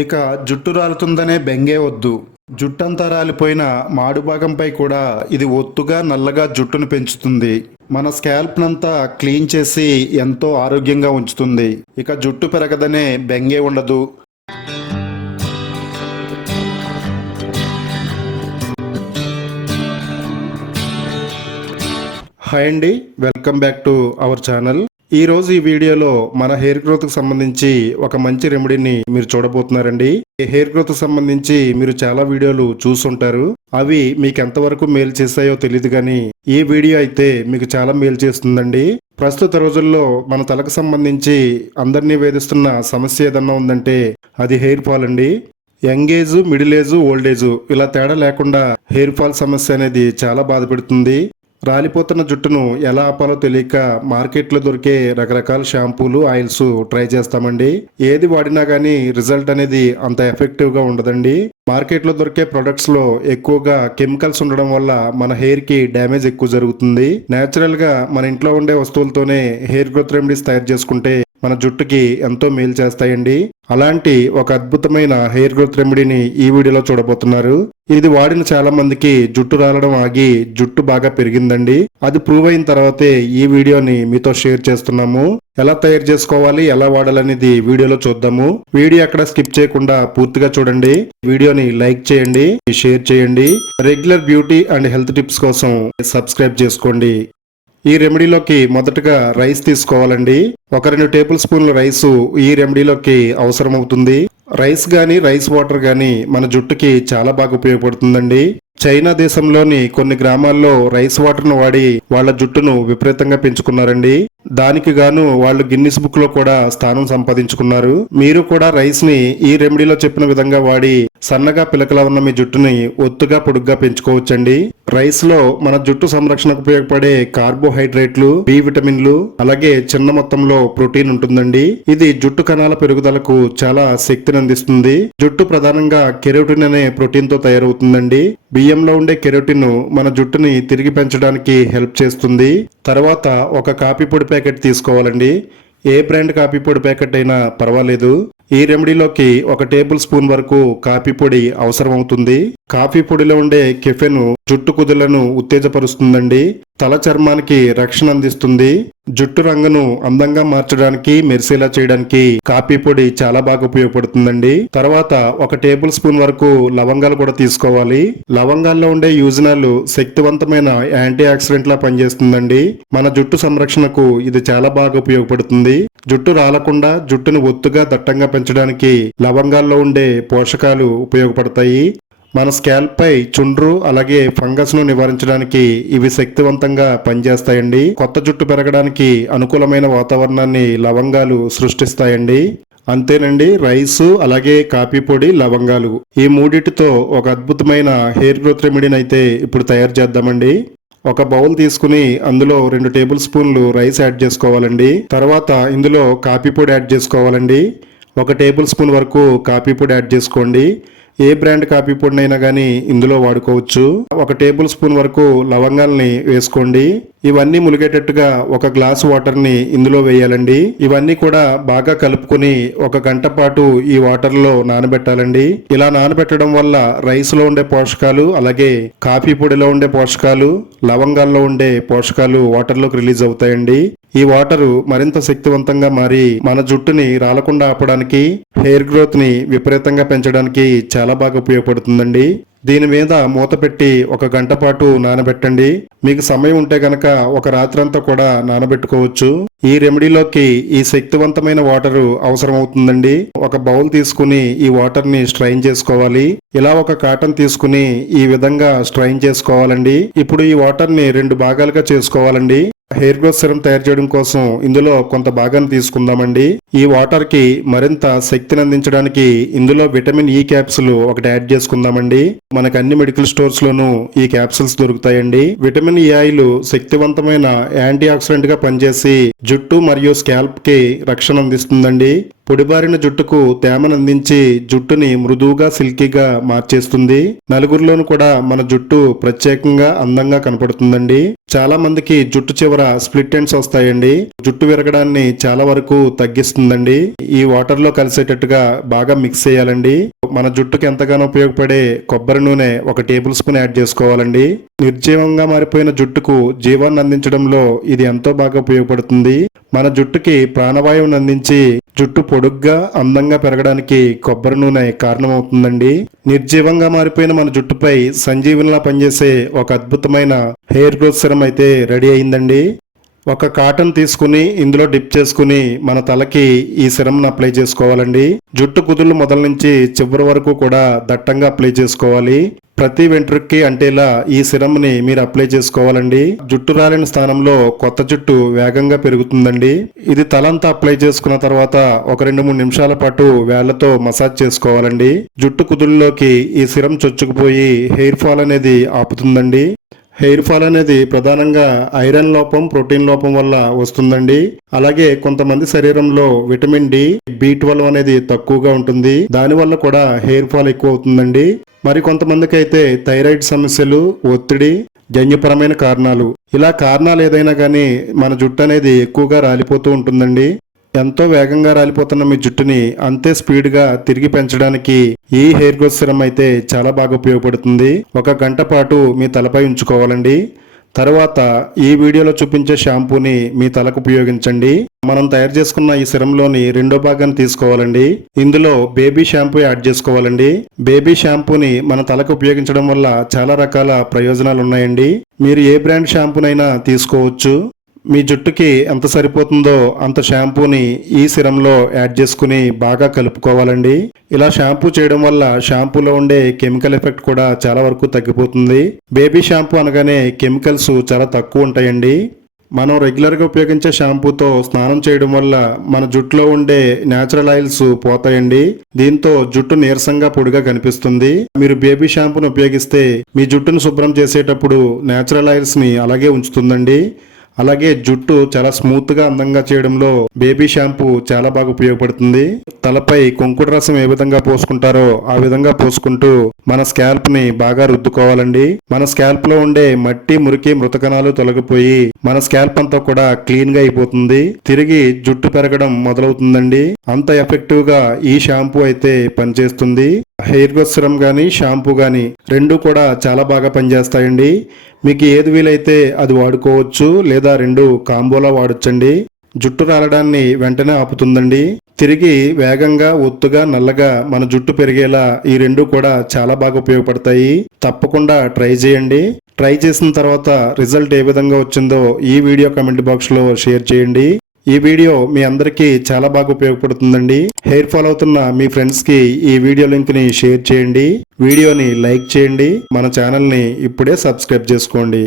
ఇక జుట్టు రాలుతుందనే బెంగే వద్దు. జుట్టంతా రాలిపోయిన మాడు భాగంపై కూడా ఇది ఒత్తుగా నల్లగా జుట్టును పెంచుతుంది. మన స్కాల్ప్నంతా క్లీన్ చేసి ఎంతో ఆరోగ్యంగా ఉంచుతుంది. ఇక జుట్టు పెరగదనే బెంగే ఉండదు. హాయ్ అండి, welcome back to our channel. ఈరోజు ఈ వీడియోలో మన హెయిర్ గ్రోత్కి సంబంధించి ఒక మంచి రెమెడీని మీరు చూడబోతున్నారండి. ఈ హెయిర్ గ్రోత్కి సంబంధించి మీరు చాలా వీడియోలు చూసుంటారు. అవి మీకు ఎంతవరకు మేలు చేస్తాయో తెలియదు, కానీ ఈ వీడియో అయితే మీకు చాలా మేలు చేస్తుందండి. ప్రస్తుత రోజుల్లో మన తలకు సంబంధించి అందరినీ వేధిస్తున్న సమస్య ఏదన్నా ఉందంటే అది హెయిర్ ఫాల్ అండి. Young age, middle age, old age ఇలా తేడా లేకుండా హెయిర్ ఫాల్ సమస్య అనేది చాలా బాధ పెడుతుంది. రాలిపోతున్న జుట్టును ఎలా ఆపాలో తెలియక మార్కెట్లో దొరికే రకరకాల షాంపూలు, ఆయిల్స్ ట్రై చేస్తామండి. ఏది వాడినా కానీ రిజల్ట్ అనేది అంత ఎఫెక్టివ్గా ఉండదండి. మార్కెట్లో దొరికే ప్రొడక్ట్స్లో ఎక్కువగా కెమికల్స్ ఉండడం వల్ల మన హెయిర్కి డ్యామేజ్ ఎక్కువ జరుగుతుంది. న్యాచురల్గా మన ఇంట్లో ఉండే వస్తువులతోనే హెయిర్ గ్రోత్ రెమెడీస్ తయారు చేసుకుంటే మన జుట్టుకి ఎంతో మేలు చేస్తాయండి. అలాంటి ఒక అద్భుతమైన హెయిర్ గ్రోత్ రెమెడీని ఈ వీడియోలో చూడబోతున్నారు. ఇది వాడిన చాలా మందికి జుట్టు రాలడం ఆగి జుట్టు బాగా పెరిగిందండి. అది ప్రూవ్ అయిన తర్వాతే ఈ వీడియోని మీతో షేర్ చేస్తున్నాము. ఎలా తయారు చేసుకోవాలి, ఎలా వాడాలనేది వీడియోలో చూద్దాము. వీడియో ఎక్కడ స్కిప్ చేయకుండా పూర్తిగా చూడండి. వీడియోని లైక్ చేయండి, షేర్ చేయండి. Regular beauty and health tips కోసం సబ్స్క్రైబ్ చేసుకోండి. ఈ రెమెడీలోకి మొదటగా రైస్ తీసుకోవాలండి. 1-2 టేబుల్ స్పూన్ల రైసు ఈ రెమెడీలోకి అవసరం అవుతుంది. రైస్ గాని, రైస్ వాటర్ గాని మన జుట్టుకి చాలా బాగా ఉపయోగపడుతుందండి. చైనా దేశంలోని కొన్ని గ్రామాల్లో రైస్ వాటర్ను వాడి వాళ్ళ జుట్టును విపరీతంగా పెంచుకున్నారండి. దానికి గాను వాళ్ళు గిన్నిస్ బుక్ లో కూడా స్థానం సంపాదించుకున్నారు. మీరు కూడా రైస్ ని ఈ రెమెడీలో చెప్పిన విధంగా వాడి సన్నగా పిలకలా ఉన్న మీ జుట్టుని ఒత్తుగా పొడుగ్గా పెంచుకోవచ్చండి. రైస్ లో మన జుట్టు సంరక్షణకు ఉపయోగపడే కార్బోహైడ్రేట్లు, బి విటమిన్లు, అలాగే చిన్న మొత్తంలో ప్రోటీన్ ఉంటుందండి. ఇది జుట్టు కణాల పెరుగుదలకు చాలా శక్తిని అందిస్తుంది. జుట్టు ప్రధానంగా కెరోటిన్ అనే ప్రోటీన్ తో తయారవుతుందండి. బియ్యంలో ఉండే కెరోటిన్ మన జుట్టుని తిరిగి పెంచడానికి హెల్ప్ చేస్తుంది. తర్వాత ఒక కాఫీ పొడి ప్యాకెట్ తీసుకోవాలండి. ఏ బ్రాండ్ కాఫీ పొడి ప్యాకెట్ అయినా పర్వాలేదు. ఈ రెమెడీలోకి 1 టేబుల్ స్పూన్ వరకు కాఫీ పొడి అవసరం అవుతుంది. కాఫీ పొడిలో ఉండే కెఫెన్ జుట్టు కుదులను ఉత్తేజపరుస్తుందండి. తల చర్మానికి రక్షణ అందిస్తుంది. జుట్టు రంగును అందంగా మార్చడానికి, మెరిసేలా చేయడానికి కాఫీ పొడి చాలా బాగా ఉపయోగపడుతుందండి. తర్వాత 1 టేబుల్ స్పూన్ వరకు లవంగాలు కూడా తీసుకోవాలి. లవంగాల్లో ఉండే యూజనాలు శక్తివంతమైన యాంటీ ఆక్సిడెంట్ లా పనిచేస్తుందండి. మన జుట్టు సంరక్షణకు ఇది చాలా బాగా ఉపయోగపడుతుంది. జుట్టు రాలకుండా జుట్టును ఒత్తుగా దట్టంగా పెంచడానికి లవంగాల్లో ఉండే పోషకాలు ఉపయోగపడతాయి. మన స్కాల్ప్ పై చుండ్రు అలాగే ఫంగస్ ను నివారించడానికి ఇవి శక్తివంతంగా పనిచేస్తాయండి. కొత్త జుట్టు పెరగడానికి అనుకూలమైన వాతావరణాన్ని లవంగాలు సృష్టిస్తాయండి. అంతేనండి, రైసు అలాగే కాఫీ పొడి, లవంగాలు ఈ మూడిటితో ఒక అద్భుతమైన హెయిర్ గ్రోత్ రెమెడీని అయితే ఇప్పుడు తయారు చేద్దామండి. ఒక బౌల్ తీసుకుని అందులో 2 టేబుల్ స్పూన్లు రైస్ యాడ్ చేసుకోవాలండి. తర్వాత ఇందులో కాఫీ పొడి యాడ్ చేసుకోవాలండి. 1 టేబుల్ స్పూన్ వరకు కాఫీ పొడి యాడ్ చేసుకోండి. ఏ బ్రాండ్ కాఫీ పొడినైనా కానీ ఇందులో వాడుకోవచ్చు. 1 టేబుల్ స్పూన్ వరకు లవంగాల్ని వేసుకోండి. ఇవన్నీ ములిగేటట్టుగా 1 గ్లాస్ వాటర్ ని ఇందులో వేయాలండి. ఇవన్నీ కూడా బాగా కలుపుకొని 1 గంట పాటు ఈ వాటర్ లో నానబెట్టాలండి. ఇలా నానబెట్టడం వల్ల రైస్ లో ఉండే పోషకాలు, అలాగే కాఫీ పొడిలో ఉండే పోషకాలు, లవంగాల్లో ఉండే పోషకాలు వాటర్ లోకి రిలీజ్ అవుతాయండి. ఈ వాటరు మరింత శక్తివంతంగా మారి మన జుట్టుని రాలకుండా ఆపడానికి, హెయిర్ గ్రోత్ ని విపరీతంగా పెంచడానికి చాలా బాగా ఉపయోగపడుతుందండి. దీని మీద మూత పెట్టి 1 గంట పాటు నానబెట్టండి. మీకు సమయం ఉంటే గనక ఒక రాత్రంతా కూడా నానబెట్టుకోవచ్చు. ఈ రెమెడీలోకి ఈ శక్తివంతమైన వాటరు అవసరం అవుతుందండి. ఒక బౌల్ తీసుకుని ఈ వాటర్ ని స్ట్రైన్ చేసుకోవాలి. ఇలా ఒక కాటన్ తీసుకుని ఈ విధంగా స్ట్రైన్ చేసుకోవాలండి. ఇప్పుడు ఈ వాటర్ ని 2 భాగాలుగా చేసుకోవాలండి. హెయిర్ గ్రోత్ సిరం తయారు చేయడం కోసం ఇందులో కొంత భాగాన్ని తీసుకుందామండి. ఈ వాటర్ కి మరింత శక్తిని అందించడానికి ఇందులో విటమిన్ ఈ క్యాప్సుల్ ఒకటి యాడ్ చేసుకుందామండి. మనకు అన్ని మెడికల్ స్టోర్స్ లోనూ ఈ క్యాప్సుల్స్ దొరుకుతాయండి. విటమిన్ ఈ ఆయిల్ శక్తివంతమైన యాంటీ ఆక్సిడెంట్ గా పనిచేసి జుట్టు మరియు స్కాల్ప్ కి రక్షణ అందిస్తుందండి. పొడిబారిన జుట్టుకు తేమనందించి జుట్టుని మృదువుగా సిల్కీగా మార్చేస్తుంది. నలుగురిలోనూ కూడా మన జుట్టు ప్రత్యేకంగా అందంగా కనపడుతుందండి. చాలా మందికి జుట్టు చివర స్ప్లిట్ ఎండ్స్ వస్తాయండి. జుట్టు విరగడాన్ని చాలా వరకు తగ్గిస్తుందండి. ఈ వాటర్ లో కలిసేటట్టుగా బాగా మిక్స్ చేయాలండి. మన జుట్టుకి ఎంతగానో ఉపయోగపడే కొబ్బరి నూనె 1 టేబుల్ స్పూన్ యాడ్ చేసుకోవాలండి. నిర్జీవంగా మారిపోయిన జుట్టుకు జీవాన్ని అందించడంలో ఇది ఎంతో బాగా ఉపయోగపడుతుంది. మన జుట్టుకి ప్రాణవాయువును అందించి జుట్టు పొడుగ్గా అందంగా పెరగడానికి కొబ్బరి నూనె కారణమవుతుందండి. నిర్జీవంగా మారిపోయిన మన జుట్టుపై సంజీవనిలా పనిచేసే ఒక అద్భుతమైన హెయిర్ గ్రోత్ సిరమ్ అయితే రెడీ అయిందండి. ఒక కాటన్ తీసుకుని ఇందులో డిప్ చేసుకుని మన తలకి ఈ సిరమ్ను అప్లై చేసుకోవాలండి. జుట్టు కుదుళ్ళు మొదల నుంచి చివరి వరకు కూడా దట్టంగా అప్లై చేసుకోవాలి. ప్రతి వెంట్రుక్కి అంటేలా ఈ సిరమ్ని మీరు అప్లై చేసుకోవాలండి. జుట్టు రాలిన స్థానంలో కొత్త జుట్టు వేగంగా పెరుగుతుందండి. ఇది తలంతా అప్లై చేసుకున్న తర్వాత ఒక 2-3 నిమిషాల పాటు వేళ్లతో మసాజ్ చేసుకోవాలండి. జుట్టు కుదుళ్ళలోకి ఈ సిరమ్ చొచ్చుకుపోయి హెయిర్ ఫాల్ అనేది ఆపుతుందండి. హెయిర్ ఫాల్ అనేది ప్రధానంగా ఐరన్ లోపం, ప్రోటీన్ లోపం వల్ల వస్తుందండి. అలాగే కొంతమంది శరీరంలో విటమిన్ డి, B12 అనేది తక్కువగా ఉంటుంది. దానివల్ల కూడా హెయిర్ ఫాల్ ఎక్కువ అవుతుందండి. మరి కొంతమందికి అయితే థైరాయిడ్ సమస్యలు, ఒత్తిడి, జన్యుపరమైన కారణాలు, ఇలా కారణాలు ఏదైనా కానీ మన జుట్టు అనేది ఎక్కువగా రాలిపోతూ ఉంటుందండి. ఎంతో వేగంగా రాలిపోతున్న మీ జుట్టుని అంతే స్పీడ్గా తిరిగి పెంచడానికి ఈ హెయిర్ గ్రోత్ సిరమ్ అయితే చాలా బాగా ఉపయోగపడుతుంది. 1 గంట పాటు మీ తలపై ఉంచుకోవాలండి. తర్వాత ఈ వీడియోలో చూపించే షాంపూని మీ తలకు ఉపయోగించండి. మనం తయారు చేసుకున్న ఈ సిరంలోని 2వ భాగాన్ని తీసుకోవాలండి. ఇందులో బేబీ షాంపూ యాడ్ చేసుకోవాలండి. బేబీ షాంపూని మన తలకు ఉపయోగించడం వల్ల చాలా రకాల ప్రయోజనాలు ఉన్నాయండి. మీరు ఏ బ్రాండ్ షాంపూనైనా తీసుకోవచ్చు. మీ జుట్టుకి ఎంత సరిపోతుందో అంత షాంపూని ఈ సిరంలో యాడ్ చేసుకుని బాగా కలుపుకోవాలండి. ఇలా షాంపూ చేయడం వల్ల షాంపూలో ఉండే కెమికల్ ఎఫెక్ట్ కూడా చాలా వరకు తగ్గిపోతుంది. బేబీ షాంపూ అనగానే కెమికల్స్ చాలా తక్కువ ఉంటాయండి. మనం రెగ్యులర్గా ఉపయోగించే షాంపూతో స్నానం చేయడం వల్ల మన జుట్టులో ఉండే న్యాచురల్ ఆయిల్స్ పోతాయండి. దీంతో జుట్టు నీరసంగా పొడిగా కనిపిస్తుంది. మీరు బేబీ షాంపూను ఉపయోగిస్తే మీ జుట్టును శుభ్రం చేసేటప్పుడు న్యాచురల్ ఆయిల్స్ ని అలాగే ఉంచుతుందండి. అలాగే జుట్టు చాలా స్మూత్ గా అందంగా చేయడంలో బేబీ షాంపూ చాలా బాగా ఉపయోగపడుతుంది. తలపై కుంకుడు రసం ఏ విధంగా పోసుకుంటారో ఆ విధంగా పోసుకుంటూ మన స్కాల్ప్ ని బాగా రుద్దుకోవాలండి. మన స్కాల్ప్ లో ఉండే మట్టి, మురికి, మృతకణాలు తొలగిపోయి మన స్కాల్ప్ అంతా కూడా క్లీన్ గా అయిపోతుంది. తిరిగి జుట్టు పెరగడం మొదలవుతుందండి. అంత ఎఫెక్టివ్ గా ఈ షాంపూ అయితే పనిచేస్తుంది. హెయిర్ గ్రోత్ సిరమ్ గానీ, షాంపూ గానీ 2 కూడా చాలా బాగా పనిచేస్తాయండి. మీకు ఏది వీలైతే అది వాడుకోవచ్చు, లేదా 2 కాంబోలా వాడొచ్చండి. జుట్టు రాలడాన్ని వెంటనే ఆపుతుందండి. తిరిగి వేగంగా, ఒత్తుగా, నల్లగా మన జుట్టు పెరిగేలా ఈ 2 కూడా చాలా బాగా ఉపయోగపడతాయి. తప్పకుండా ట్రై చేయండి. ట్రై చేసిన తర్వాత రిజల్ట్ ఏ విధంగా వచ్చిందో ఈ వీడియో కామెంట్ బాక్స్ లో షేర్ చేయండి. ఈ వీడియో మీ అందరికీ చాలా బాగా ఉపయోగపడుతుందండి. హెయిర్ ఫాల్ అవుతున్న మీ ఫ్రెండ్స్ కి ఈ వీడియో లింక్ ని షేర్ చేయండి. వీడియోని లైక్ చేయండి. మన ఛానల్ ని ఇప్పుడే సబ్స్క్రైబ్ చేసుకోండి.